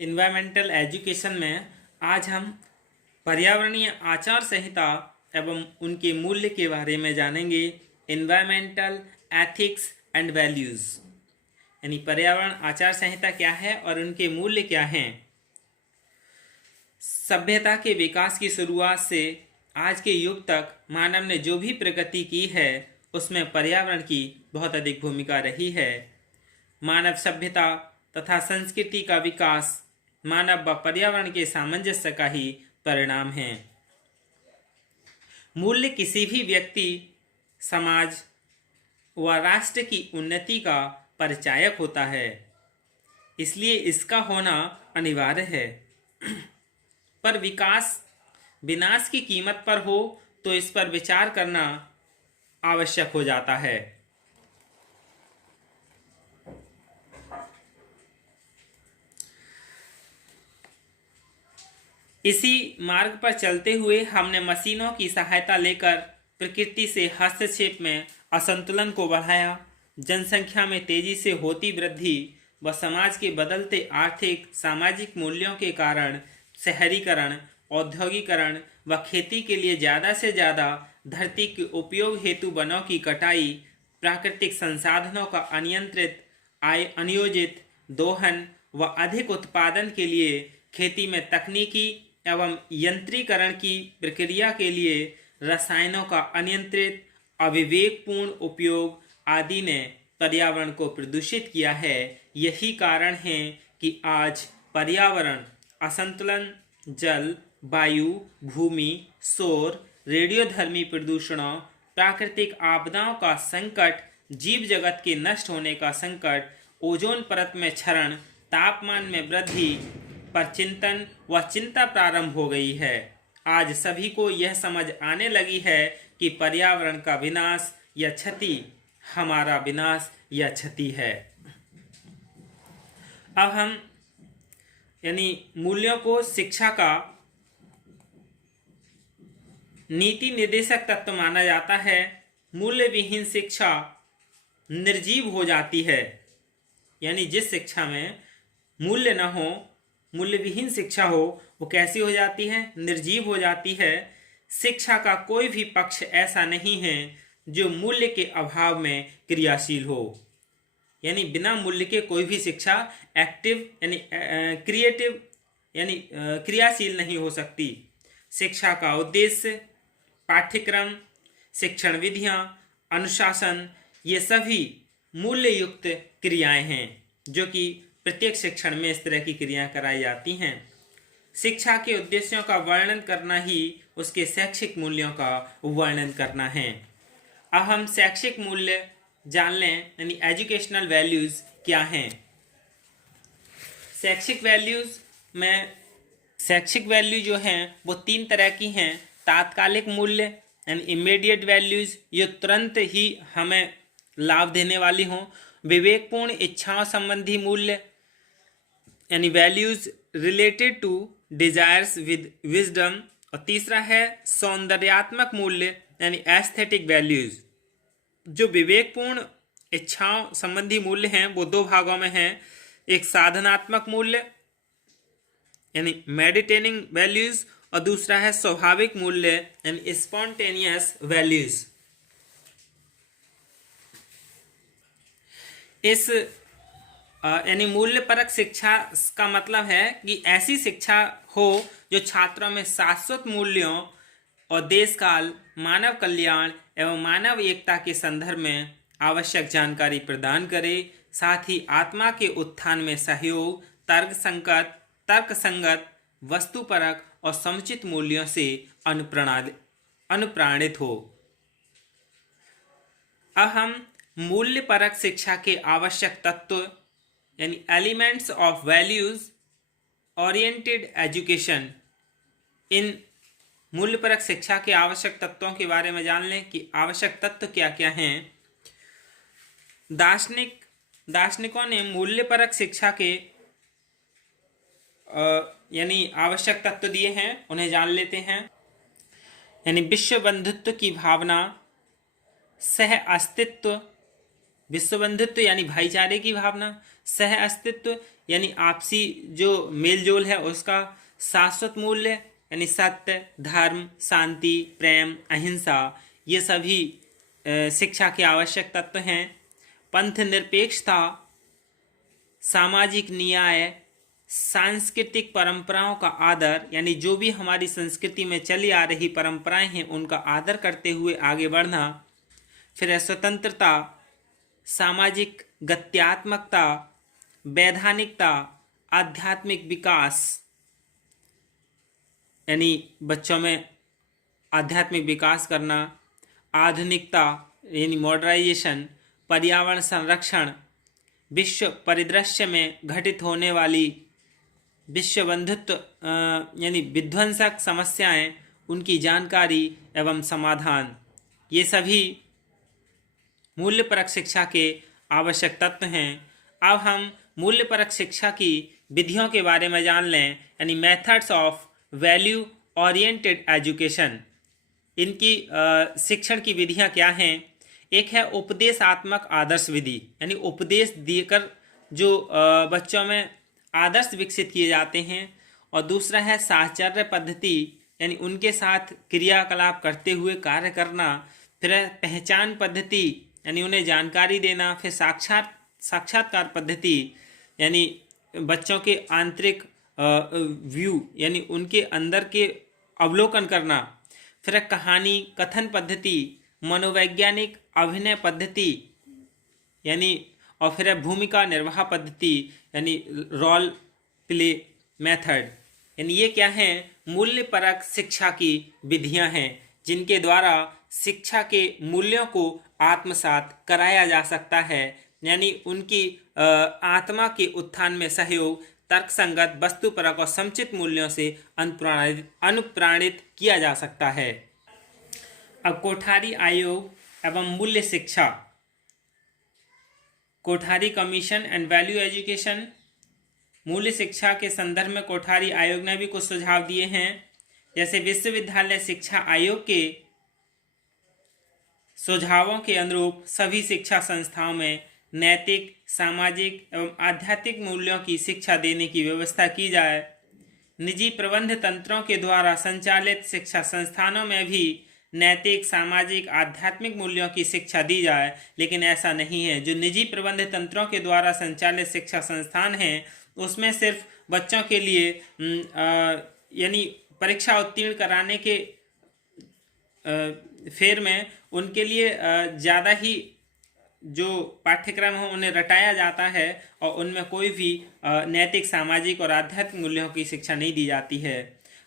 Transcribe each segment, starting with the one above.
Environmental education में आज हम पर्यावरणीय आचार संहिता एवं उनके मूल्य के बारे में जानेंगे। इन्वायरमेंटल एथिक्स एंड वैल्यूज़ यानी पर्यावरण आचार संहिता क्या है और उनके मूल्य क्या हैं। सभ्यता के विकास की शुरुआत से आज के युग तक मानव ने जो भी प्रगति की है उसमें पर्यावरण की बहुत अधिक भूमिका रही है। मानव सभ्यता तथा संस्कृति का विकास मानव व पर्यावरण के सामंजस्य का ही परिणाम है। मूल्य किसी भी व्यक्ति, समाज व राष्ट्र की उन्नति का परिचायक होता है, इसलिए इसका होना अनिवार्य है। पर विनाश की कीमत पर हो तो इस पर विचार करना आवश्यक हो जाता है। इसी मार्ग पर चलते हुए हमने मशीनों की सहायता लेकर प्रकृति से हस्तक्षेप में असंतुलन को बढ़ाया। जनसंख्या में तेजी से होती वृद्धि व समाज के बदलते आर्थिक सामाजिक मूल्यों के कारण शहरीकरण, औद्योगिकरण व खेती के लिए ज़्यादा से ज़्यादा धरती के उपयोग हेतु वनों की कटाई, प्राकृतिक संसाधनों का अनियोजित दोहन व अधिक उत्पादन के लिए खेती में तकनीकी एवं यंत्रीकरण की प्रक्रिया के लिए रसायनों का अनियंत्रित अविवेकपूर्ण उपयोग आदि ने पर्यावरण को प्रदूषित किया है। यही कारण है कि आज पर्यावरण असंतुलन, जल, वायु, भूमि, शोर, रेडियोधर्मी प्रदूषणों, प्राकृतिक आपदाओं का संकट, जीव जगत के नष्ट होने का संकट, ओजोन परत में क्षरण, तापमान में वृद्धि पर चिंतन व चिंता प्रारंभ हो गई है। आज सभी को यह समझ आने लगी है कि पर्यावरण का विनाश या क्षति हमारा विनाश या क्षति है। अब हम मूल्यों को शिक्षा का नीति निर्देशक तत्व माना जाता है। मूल्य विहीन शिक्षा निर्जीव हो जाती है। यानी जिस शिक्षा में मूल्य न हो, मूल्य विहीन शिक्षा हो, वो कैसी हो जाती है? निर्जीव हो जाती है। शिक्षा का कोई भी पक्ष ऐसा नहीं है जो मूल्य के अभाव में क्रियाशील हो। यानी बिना मूल्य के कोई भी शिक्षा एक्टिव क्रिएटिव क्रियाशील नहीं हो सकती। शिक्षा का उद्देश्य, पाठ्यक्रम, शिक्षण विधियां, अनुशासन, ये सभी मूल्य युक्त क्रियाएं हैं जो कि प्रत्येक शिक्षण में इस तरह की क्रियाएं कराई जाती हैं। शिक्षा के उद्देश्यों का वर्णन करना ही उसके शैक्षिक मूल्यों का वर्णन करना है। अब हम शैक्षिक मूल्य जान लें, यानी एजुकेशनल वैल्यूज़ क्या हैं। शैक्षिक वैल्यू जो हैं वो 3 तरह की हैं। तात्कालिक मूल्य यानी इमीडिएट वैल्यूज़, ये तुरंत ही हमें लाभ देने वाली हों। विवेकपूर्ण इच्छाओं संबंधी मूल्य यानी values related to desires with wisdom. और तीसरा है सौंदर्यात्मक मूल्य यानी एस्थेटिक वैल्यूज़। जो विवेकपूर्ण इच्छाओं संबंधी मूल्य हैं वो 2 भागों में हैं। एक साधनात्मक मूल्य यानी मेडिटेनिंग वैल्यूज़ और दूसरा है स्वाभाविक मूल्य यानी स्पॉन्टेनियस वैल्यूज़। इस मूल्य परक शिक्षा का मतलब है कि ऐसी शिक्षा हो जो छात्रों में शाश्वत मूल्यों और देश काल, मानव कल्याण एवं मानव एकता के संदर्भ में आवश्यक जानकारी प्रदान करे, साथ ही आत्मा के उत्थान में सहयोग, तर्कसंगत, वस्तुपरक और समुचित मूल्यों से अनुप्राणित हो। अब हम मूल्य परक शिक्षा के आवश्यक तत्व यानी elements of values oriented education, इन मूल्यपरक शिक्षा के आवश्यक तत्वों के बारे में जान लें कि आवश्यक तत्व क्या क्या हैं। दार्शनिकों ने मूल्यपरक शिक्षा के आवश्यक तत्व दिए हैं, उन्हें जान लेते हैं। विश्व बंधुत्व की भावना, सह अस्तित्व, विश्व बंधुत्व यानी भाईचारे की भावना, सह अस्तित्व यानी आपसी जो मेलजोल है उसका, शाश्वत मूल्य यानी सत्य, धर्म, शांति, प्रेम, अहिंसा, ये सभी शिक्षा के आवश्यक तत्व हैं। पंथ निरपेक्षता, सामाजिक न्याय, सांस्कृतिक परंपराओं का आदर यानी जो भी हमारी संस्कृति में चली आ रही परंपराएं हैं उनका आदर करते हुए आगे बढ़ना। फिर है स्वतंत्रता, सामाजिक गत्यात्मकता, वैधानिकता, आध्यात्मिक विकास यानी बच्चों में आध्यात्मिक विकास करना, आधुनिकता यानी मॉडर्नाइजेशन, पर्यावरण संरक्षण, विश्व परिदृश्य में घटित होने वाली विश्व बंधुत्व यानी विध्वंसक समस्याएं, उनकी जानकारी एवं समाधान, ये सभी मूल्यपरक शिक्षा के आवश्यक तत्व हैं। अब हम मूल्यपरक शिक्षा की विधियों के बारे में जान लें, यानी methods of value oriented education. इनकी शिक्षण की विधियां क्या हैं? एक है उपदेशात्मक आदर्श विधि, यानी उपदेश देकर जो बच्चों में आदर्श विकसित किए जाते हैं। और दूसरा है साहचर्य पद्धति, यानी उनके साथ क्रियाकलाप करते हुए कार्य करना। फिर है पहचान पद्धति, यानी उन्हें जानकारी देना। फिर साक्षात्कार पद्धति, यानी बच्चों के आंतरिक व्यू यानी उनके अंदर के अवलोकन करना। फिर कहानी कथन पद्धति, मनोवैज्ञानिक अभिनय पद्धति यानी, और फिर भूमिका निर्वाह पद्धति यानी रोल प्ले मेथड। यानी ये क्या है? मूल्यपरक शिक्षा की विधियां हैं जिनके द्वारा शिक्षा के मूल्यों को आत्मसात कराया जा सकता है, यानी उनकी आत्मा के उत्थान में सहयोग तर्कसंगत, वस्तुपरक और समुचित मूल्यों से अनुप्राणित किया जा सकता है। अब कोठारी आयोग एवं मूल्य शिक्षा, Kothari commission and value education. मूल्य शिक्षा के संदर्भ में कोठारी आयोग ने भी कुछ सुझाव दिए हैं। जैसे विश्वविद्यालय शिक्षा आयोग के सुझावों के अनुरूप सभी शिक्षा संस्थाओं में नैतिक, सामाजिक एवं आध्यात्मिक मूल्यों की शिक्षा देने की व्यवस्था की जाए। निजी प्रबंध तंत्रों के द्वारा संचालित शिक्षा संस्थानों में भी नैतिक, सामाजिक, आध्यात्मिक मूल्यों की शिक्षा दी जाए। लेकिन ऐसा नहीं है। जो निजी प्रबंध तंत्रों के द्वारा संचालित शिक्षा संस्थान हैं उसमें सिर्फ बच्चों के लिए यानी परीक्षा उत्तीर्ण कराने के फेर में उनके लिए ज़्यादा ही जो पाठ्यक्रम है उन्हें रटाया जाता है और उनमें कोई भी नैतिक, सामाजिक और आध्यात्मिक मूल्यों की शिक्षा नहीं दी जाती है।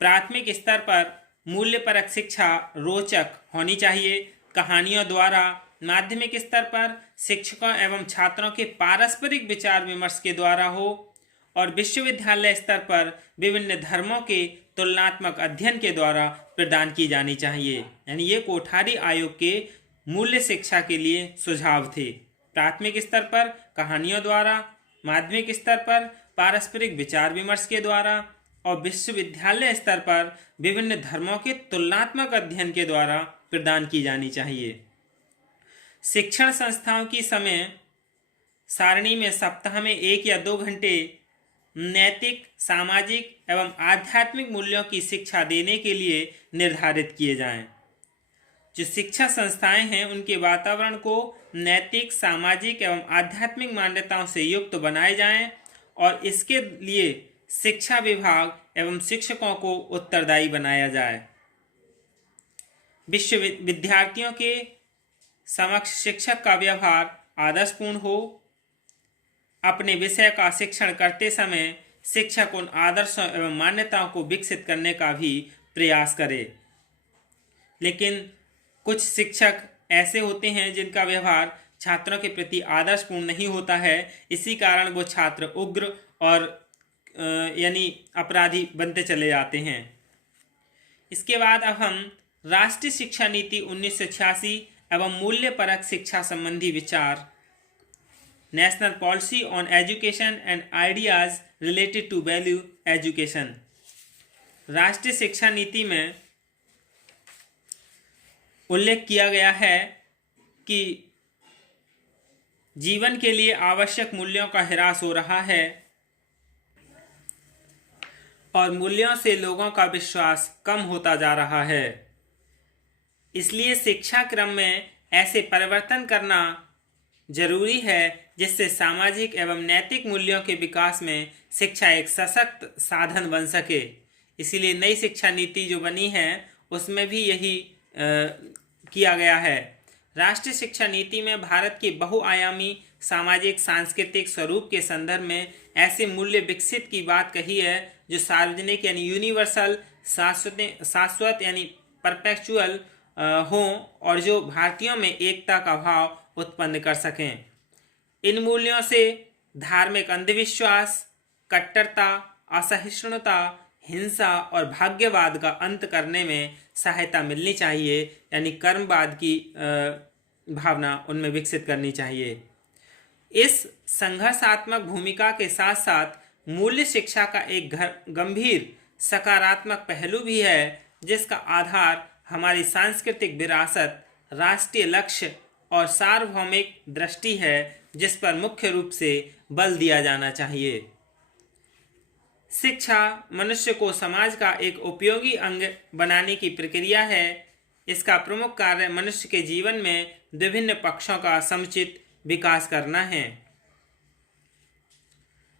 प्राथमिक स्तर पर मूल्यपरक शिक्षा रोचक होनी चाहिए, कहानियों द्वारा। माध्यमिक स्तर पर शिक्षकों एवं छात्रों के पारस्परिक विचार विमर्श के द्वारा हो। और विश्वविद्यालय स्तर पर विभिन्न धर्मों के तुलनात्मक अध्ययन के द्वारा प्रदान की जानी चाहिए। यानी ये कोठारी आयोग के मूल्य शिक्षा के लिए सुझाव थे। प्राथमिक स्तर पर कहानियों द्वारा, माध्यमिक स्तर पर पारस्परिक विचार विमर्श के द्वारा और विश्वविद्यालय स्तर पर विभिन्न धर्मों के तुलनात्मक अध्ययन के द्वारा प्रदान की जानी चाहिए। शिक्षण संस्थाओं की समय सारणी में सप्ताह में 1 या 2 घंटे नैतिक, सामाजिक एवं आध्यात्मिक मूल्यों की शिक्षा देने के लिए निर्धारित किए जाएं। जो शिक्षा संस्थाएं हैं उनके वातावरण को नैतिक, सामाजिक एवं आध्यात्मिक मान्यताओं से युक्त बनाए जाएं और इसके लिए शिक्षा विभाग एवं शिक्षकों को उत्तरदायी बनाया जाए। विद्यार्थियों के समक्ष शिक्षक का व्यवहार आदर्शपूर्ण हो। अपने विषय का शिक्षण करते समय शिक्षक उन आदर्शों एवं मान्यताओं को विकसित करने का भी प्रयास करे। लेकिन कुछ शिक्षक ऐसे होते हैं जिनका व्यवहार छात्रों के प्रति आदर्शपूर्ण नहीं होता है। इसी कारण वो छात्र उग्र और यानी अपराधी बनते चले जाते हैं। इसके बाद अब हम राष्ट्रीय शिक्षा नीति 1986 एवं मूल्यपरक शिक्षा संबंधी विचार, national policy on education and ideas related to value education. राष्ट्रीय शिक्षा नीति में उल्लेख किया गया है कि जीवन के लिए आवश्यक मूल्यों का ह्रास हो रहा है और मूल्यों से लोगों का विश्वास कम होता जा रहा है। इसलिए शिक्षा क्रम में ऐसे परिवर्तन करना जरूरी है जिससे सामाजिक एवं नैतिक मूल्यों के विकास में शिक्षा एक सशक्त साधन बन सके। इसीलिए नई शिक्षा नीति जो बनी है उसमें भी यही किया गया है। राष्ट्रीय शिक्षा नीति में भारत की बहुआयामी सामाजिक सांस्कृतिक स्वरूप के संदर्भ में ऐसे मूल्य विकसित की बात कही है जो सार्वजनिक यानी यूनिवर्सल, शाश्वत यानी परपेचुअल हों और जो भारतीयों में एकता का भाव उत्पन्न कर सकें। इन मूल्यों से धार्मिक अंधविश्वास, कट्टरता, असहिष्णुता, हिंसा और भाग्यवाद का अंत करने में सहायता मिलनी चाहिए, यानी कर्मवाद की भावना उनमें विकसित करनी चाहिए। इस संघर्षात्मक भूमिका के साथ साथ मूल्य शिक्षा का एक गंभीर सकारात्मक पहलू भी है जिसका आधार हमारी सांस्कृतिक विरासत, राष्ट्रीय लक्ष्य और सार्वभौमिक दृष्टि है जिस पर मुख्य रूप से बल दिया जाना चाहिए। शिक्षा मनुष्य को समाज का एक उपयोगी अंग बनाने की प्रक्रिया है। इसका प्रमुख कार्य मनुष्य के जीवन में विभिन्न पक्षों का समुचित विकास करना है।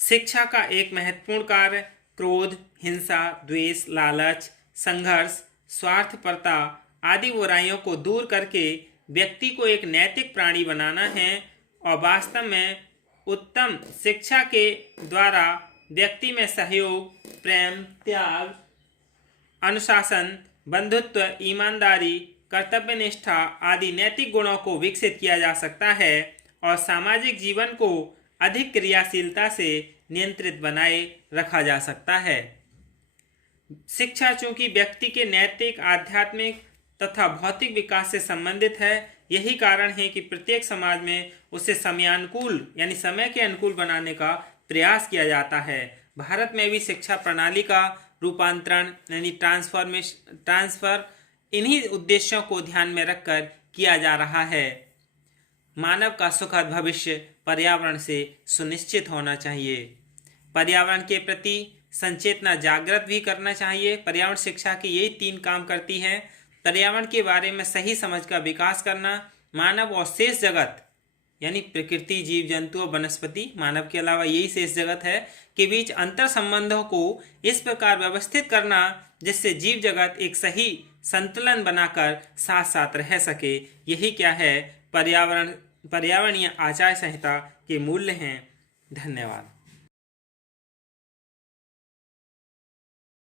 शिक्षा का एक महत्वपूर्ण कार्य क्रोध, हिंसा, द्वेष, लालच, संघर्ष, स्वार्थपरता आदि बुराइयों को दूर करके व्यक्ति को एक नैतिक प्राणी बनाना है और वास्तव में उत्तम शिक्षा के द्वारा व्यक्ति में सहयोग, प्रेम, त्याग, अनुशासन, बंधुत्व, ईमानदारी, कर्तव्यनिष्ठा आदि नैतिक गुणों को विकसित किया जा सकता है और सामाजिक जीवन को अधिक क्रियाशीलता से नियंत्रित बनाए रखा जा सकता है। शिक्षा चूंकि व्यक्ति के नैतिक, आध्यात्मिक तथा भौतिक विकास से संबंधित है, यही कारण है कि प्रत्येक समाज में उसे समयानुकूल यानी समय के अनुकूल बनाने का प्रयास किया जाता है। भारत में भी शिक्षा प्रणाली का रूपांतरण यानी ट्रांसफर इन्हीं उद्देश्यों को ध्यान में रखकर किया जा रहा है। मानव का सुखद भविष्य पर्यावरण से सुनिश्चित होना चाहिए। पर्यावरण के प्रति संचेतना जागृत भी करना चाहिए। पर्यावरण शिक्षा की यही 3 काम करती है। पर्यावरण के बारे में सही समझ का विकास करना, मानव और शेष जगत यानी प्रकृति, जीव जंतु और वनस्पति, मानव के अलावा यही शेष जगत है, के बीच अंतर संबंधों को इस प्रकार व्यवस्थित करना जिससे जीव जगत एक सही संतुलन बनाकर साथ साथ रह सके। यही क्या है पर्यावरणीय आचार संहिता के मूल्य हैं। धन्यवाद।